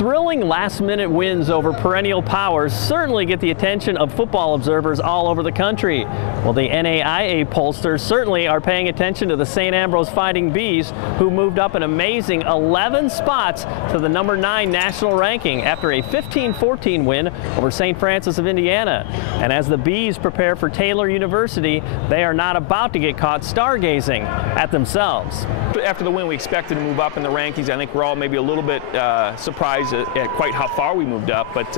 Thrilling last-minute wins over perennial powers certainly get the attention of football observers all over the country. Well, the NAIA pollsters certainly are paying attention to the Saint Ambrose Fighting Bees, who moved up an amazing 11 spots to the number 9 national ranking after a 15-14 win over St. Francis of Indiana. And as the Bees prepare for Taylor University, they are not about to get caught stargazing at themselves. After the win, we expected to move up in the rankings. I think we're all maybe a little bit surprised at quite how far we moved up, but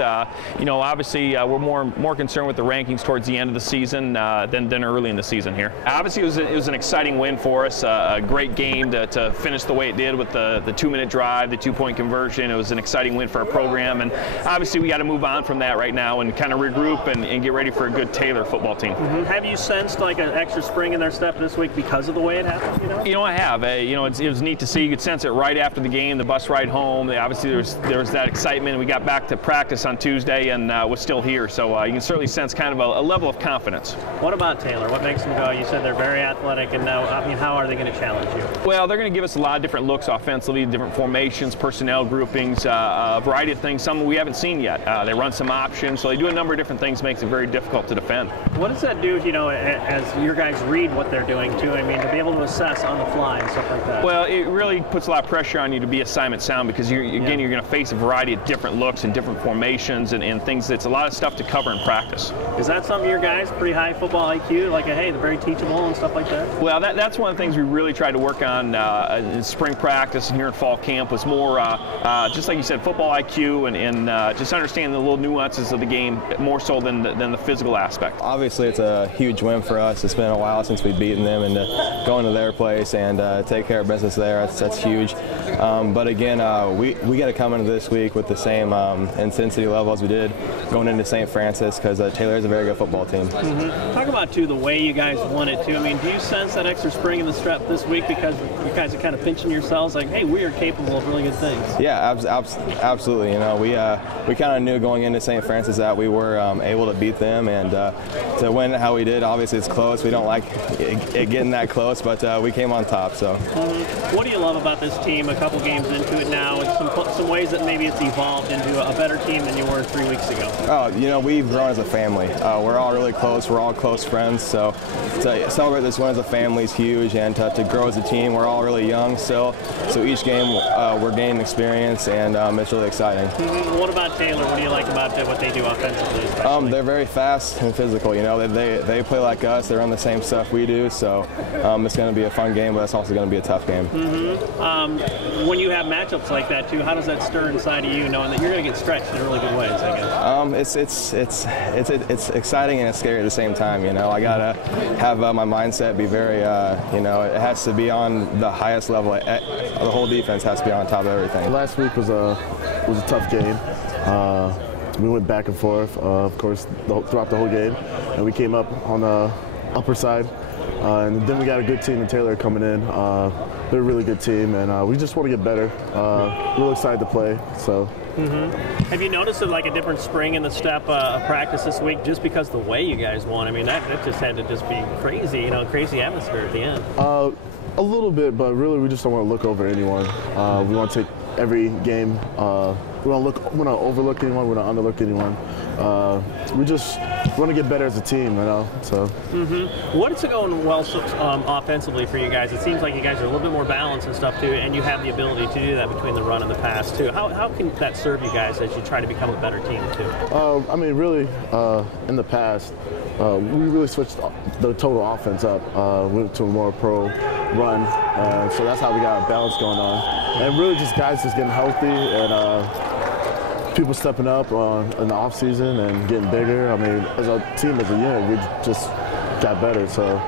you know, obviously we're more concerned with the rankings towards the end of the season than early in the season here. Obviously it was an exciting win for us, a great game to finish the way it did with the 2-minute drive, the 2-point conversion. It was an exciting win for our program, and obviously we got to move on from that right now and kind of regroup and get ready for a good Taylor football team. Have you sensed like an extra spring in their step this week because of the way it happened? You know, I have. You know, it was neat to see. You could sense it right after the game, the bus ride home. Obviously there was that excitement. We got back to practice on Tuesday and was still here, so you can certainly sense kind of a level of confidence. What about Taylor? What makes them go? You said they're very athletic, and now, I mean, how are they going to challenge you? Well, they're going to give us a lot of different looks offensively, different formations, personnel groupings, a variety of things, some we haven't seen yet. They run some options, so they do a number of different things, makes it very difficult to defend. What does that do, you know, as your guys read what they're doing too? I mean, to be able to assess on the fly and stuff like that. Well, it really puts a lot of pressure on you to be assignment sound, because you're going to face a variety of different looks and different formations and things. It's a lot of stuff to cover in practice. Is that some of your guys, pretty high football IQ, like hey, they're very teachable and stuff like that? Well, that's one of the things we really tried to work on in spring practice and here in fall camp, was more, just like you said, football IQ and just understanding the little nuances of the game more so than the physical aspect. Obviously, it's a huge win for us. It's been a while since we've beaten them, and to go into their place and take care of business there, that's huge. But again, we got to come into this week with the same intensity level as we did going into St. Francis, because Taylor is a very good football team. Talk about too the way you guys won it too. I mean, do you sense that extra spring in the step this week because you guys are kind of pinching yourselves like, hey, we are capable of really good things? Yeah, absolutely. You know, we kind of knew going into St. Francis that we were able to beat them, and to win how we did. Obviously, it's close. We don't like it getting that close, but we came on top. So, what do you love about this team? A couple games into it now, and some ways that maybe it's evolved into a better team than you were 3 weeks ago. Oh, you know, we've grown as a family. We're all really close. We're all close friends. So to celebrate this win as a family is huge, and to grow as a team. We're all really young still. So each game we're gaining experience, and it's really exciting. What about Taylor? What do you like about what they do offensively? They're very fast and physical. You know, they play like us. They run the same stuff we do. So it's going to be a fun game, but it's also going to be a tough game. When you have matchups like that too, how does that stir inside of you, knowing that you're going to get stretched in really good ways? I guess. It's exciting and it's scary at the same time. You know, I gotta have my mindset be very, you know, it has to be on the highest level. The whole defense has to be on top of everything. Last week was a tough game. We went back and forth, of course, throughout the whole game, and we came up on the upper side. And then we got a good team in Taylor coming in. They're a really good team, and we just want to get better. Real excited to play. So. Have you noticed like a different spring in the step of practice this week, just because the way you guys won? I mean, that just had to just be crazy, you know, crazy atmosphere at the end. A little bit, but really we just don't want to look over anyone. We want to take every game. We don't want to overlook anyone. We don't underlook anyone. We just want to get better as a team, you know. So. What is it going well offensively for you guys? It seems like you guys are a little bit more balanced and stuff too, and you have the ability to do that between the run and the pass too. How can that serve you guys as you try to become a better team too? I mean, really, in the past, we really switched the total offense up. Went to a more pro run, and so that's how we got a balance going on. And really, just guys just getting healthy and. People stepping up in the off season and getting bigger. I mean, as a team, as a unit, we just got better. So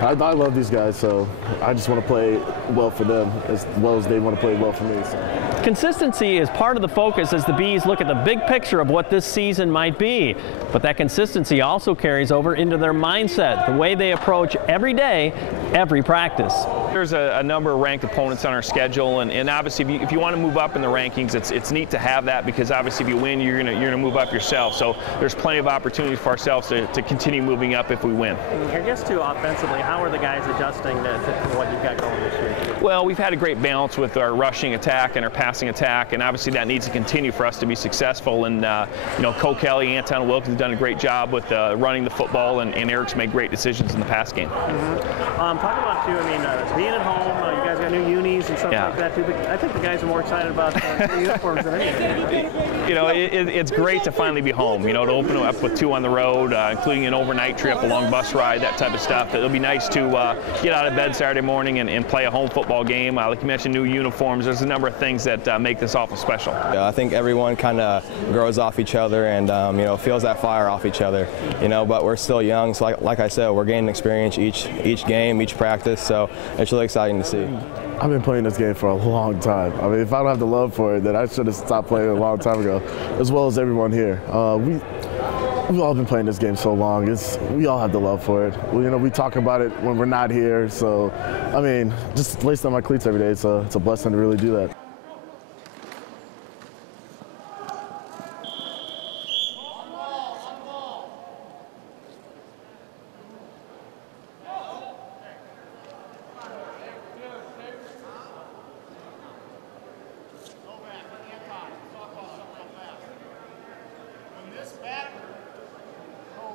I love these guys. So I just want to play well for them as well as they want to play well for me. So. Consistency is part of the focus as the Bees look at the big picture of what this season might be. But that consistency also carries over into their mindset, the way they approach every day, every practice. There's a number of ranked opponents on our schedule, and obviously if you want to move up in the rankings, it's neat to have that, because obviously if you win, you're gonna move up yourself. So there's plenty of opportunities for ourselves to continue moving up if we win. I guess too, offensively, how are the guys adjusting to what you've got going this year? Well, we've had a great balance with our rushing attack and our passing attack, and obviously that needs to continue for us to be successful. And you know, Cole Kelly, Anton Wilkins have done a great job with running the football, and Eric's made great decisions in the pass game. Talk about too, I mean, being at home, you guys got new unis and stuff like that too. I think the guys are more excited about the uniforms than anything. You know, it's great to finally be home, you know, to open up with 2 on the road, including an overnight trip, a long bus ride, that type of stuff. It'll be nice to get out of bed Saturday morning and play a home football game. Like you mentioned, new uniforms. There's a number of things that make this awful special. Yeah, I think everyone kind of grows off each other and you know, feels that fire off each other. You know, but we're still young, so like I said, we're gaining experience each game, each practice. So it's really exciting to see. I've been playing this game for a long time. I mean, if I don't have the love for it, then I should have stopped playing a long time ago, as well as everyone here. We've all been playing this game so long. We all have the love for it. You know, we talk about it when we're not here. So, I mean, just lacing on my cleats every day. It's a blessing to really do that.